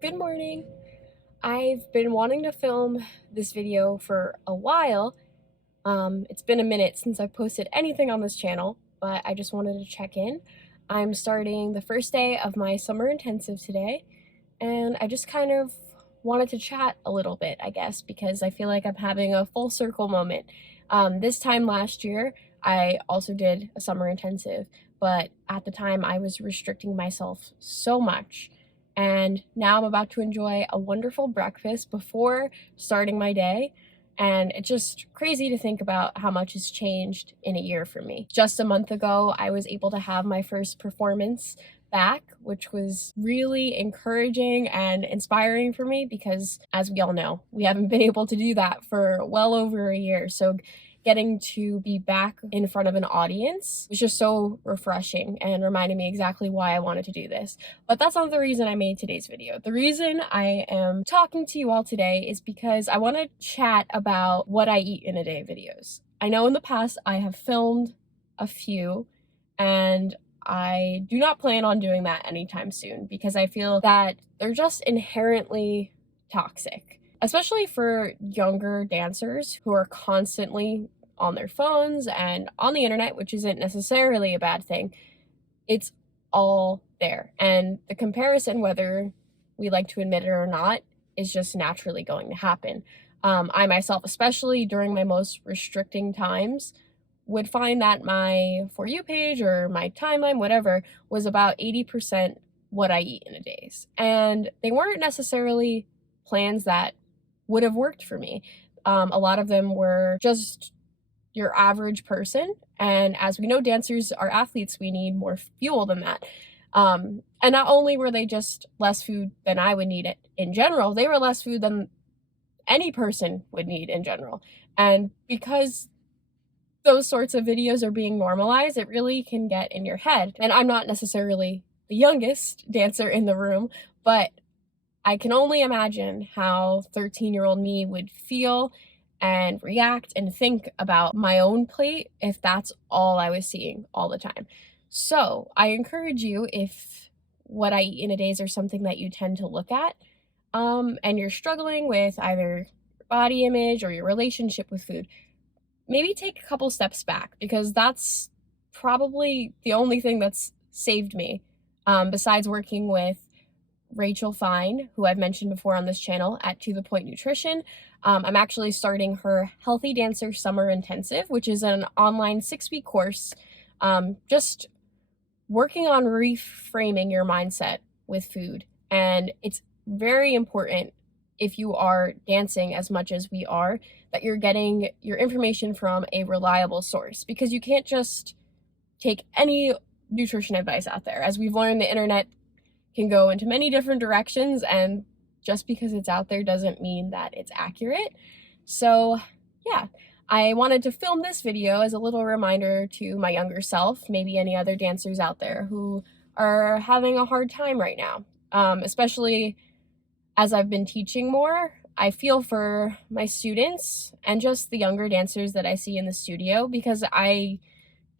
Good morning. I've been wanting to film this video for a while. It's been a minute since I've posted anything on this channel, but I just wanted to check in. I'm starting the first day of my summer intensive today, and I just kind of wanted to chat a little bit, I guess, because I feel like I'm having a full circle moment. This time last year, I also did a summer intensive, but at the time I was restricting myself so much. And now I'm about to enjoy a wonderful breakfast before starting my day. And it's just crazy to think about how much has changed in a year for me. Just a month ago, I was able to have my first performance back, which was really encouraging and inspiring for me because, as we all know, we haven't been able to do that for well over a year. So getting to be back in front of an audience was just so refreshing and reminded me exactly why I wanted to do this. But that's not the reason I made today's video. The reason I am talking to you all today is because I want to chat about what I eat in a day videos. I know in the past I have filmed a few, and I do not plan on doing that anytime soon because I feel that they're just inherently toxic, especially for younger dancers who are constantly on their phones and on the internet, which isn't necessarily a bad thing. It's all there. And the comparison, whether we like to admit it or not, is just naturally going to happen. I myself, especially during my most restricting times, would find that my For You page or my timeline, whatever, was about 80% what I eat in a day. And they weren't necessarily plans that would have worked for me. A lot of them were just your average person. And as we know, dancers are athletes, we need more fuel than that. And not only were they just less food than I would need it in general, they were less food than any person would need in general. And because those sorts of videos are being normalized, it really can get in your head. And I'm not necessarily the youngest dancer in the room, but I can only imagine how 13-year-old me would feel and react and think about my own plate if that's all I was seeing all the time. So I encourage you, if what I eat in a days are something that you tend to look at, and you're struggling with either body image or your relationship with food, maybe take a couple steps back, because that's probably the only thing that's saved me, besides working with Rachel Fine, who I've mentioned before on this channel at To The Point Nutrition. I'm actually starting her Healthy Dancer Summer Intensive, which is an online 6-week course, just working on reframing your mindset with food. And it's very important, if you are dancing as much as we are, that you're getting your information from a reliable source, because you can't just take any nutrition advice out there. As we've learned, the internet can go into many different directions, and just because it's out there doesn't mean that it's accurate. So yeah, I wanted to film this video as a little reminder to my younger self, maybe any other dancers out there who are having a hard time right now. Especially as I've been teaching more, I feel for my students and just the younger dancers that I see in the studio, because I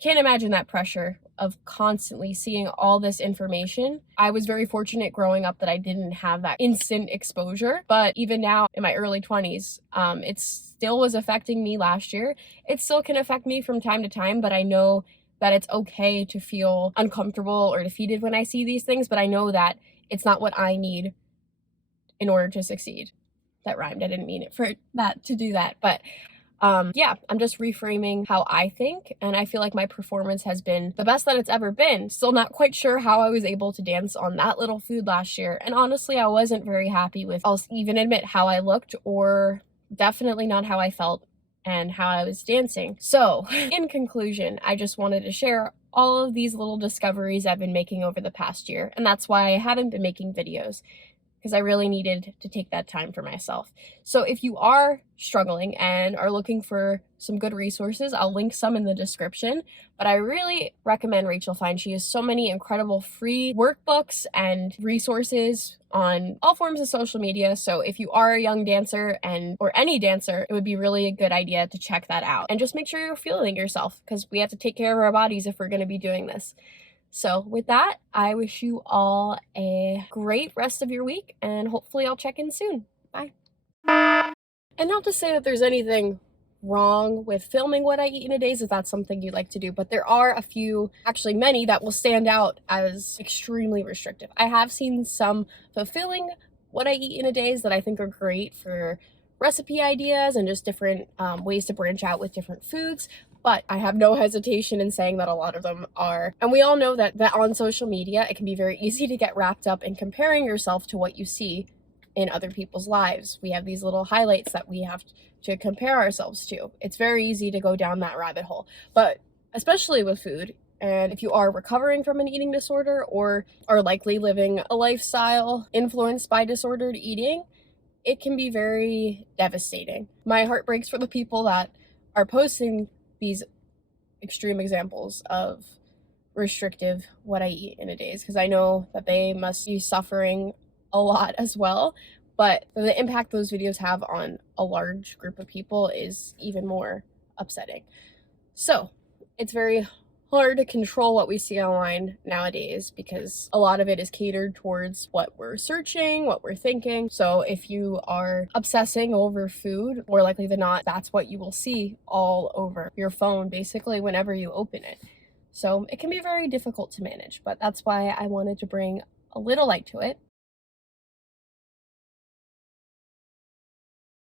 can't imagine that pressure of constantly seeing all this information. I was very fortunate growing up that I didn't have that instant exposure, but even now in my early 20s, it still was affecting me last year. It still can affect me from time to time, but I know that it's okay to feel uncomfortable or defeated when I see these things, but I know that it's not what I need in order to succeed. That rhymed. I didn't mean it for that to do that, but yeah, I'm just reframing how I think, and I feel like my performance has been the best that it's ever been. Still not quite sure how I was able to dance on that little food last year, and honestly, I wasn't very happy with, I'll even admit, how I looked, or definitely not how I felt and how I was dancing. So, in conclusion, I just wanted to share all of these little discoveries I've been making over the past year, and that's why I haven't been making videos, because I really needed to take that time for myself. So if you are struggling and are looking for some good resources, I'll link some in the description, but I really recommend Rachel Fine. She has so many incredible free workbooks and resources on all forms of social media. So if you are a young dancer or any dancer, it would be really a good idea to check that out. And just make sure you're fueling yourself, because we have to take care of our bodies if we're going to be doing this. So with that, I wish you all a great rest of your week, and hopefully I'll check in soon. Bye. And not to say that there's anything wrong with filming what I eat in a day if that's something you like to do, but there are a few, actually many, that will stand out as extremely restrictive. I have seen some fulfilling what I eat in a day that I think are great for recipe ideas and just different ways to branch out with different foods, but I have no hesitation in saying that a lot of them are. And we all know that on social media, it can be very easy to get wrapped up in comparing yourself to what you see in other people's lives. We have these little highlights that we have to compare ourselves to. It's very easy to go down that rabbit hole, but especially with food. And if you are recovering from an eating disorder or are likely living a lifestyle influenced by disordered eating, it can be very devastating. My heart breaks for the people that are posting these extreme examples of restrictive what I eat in a day, because I know that they must be suffering a lot as well, but the impact those videos have on a large group of people is even more upsetting. So it's very hard to control what we see online nowadays because a lot of it is catered towards what we're searching, what we're thinking. So if you are obsessing over food, more likely than not, that's what you will see all over your phone basically whenever you open it. So it can be very difficult to manage, but that's why I wanted to bring a little light to it.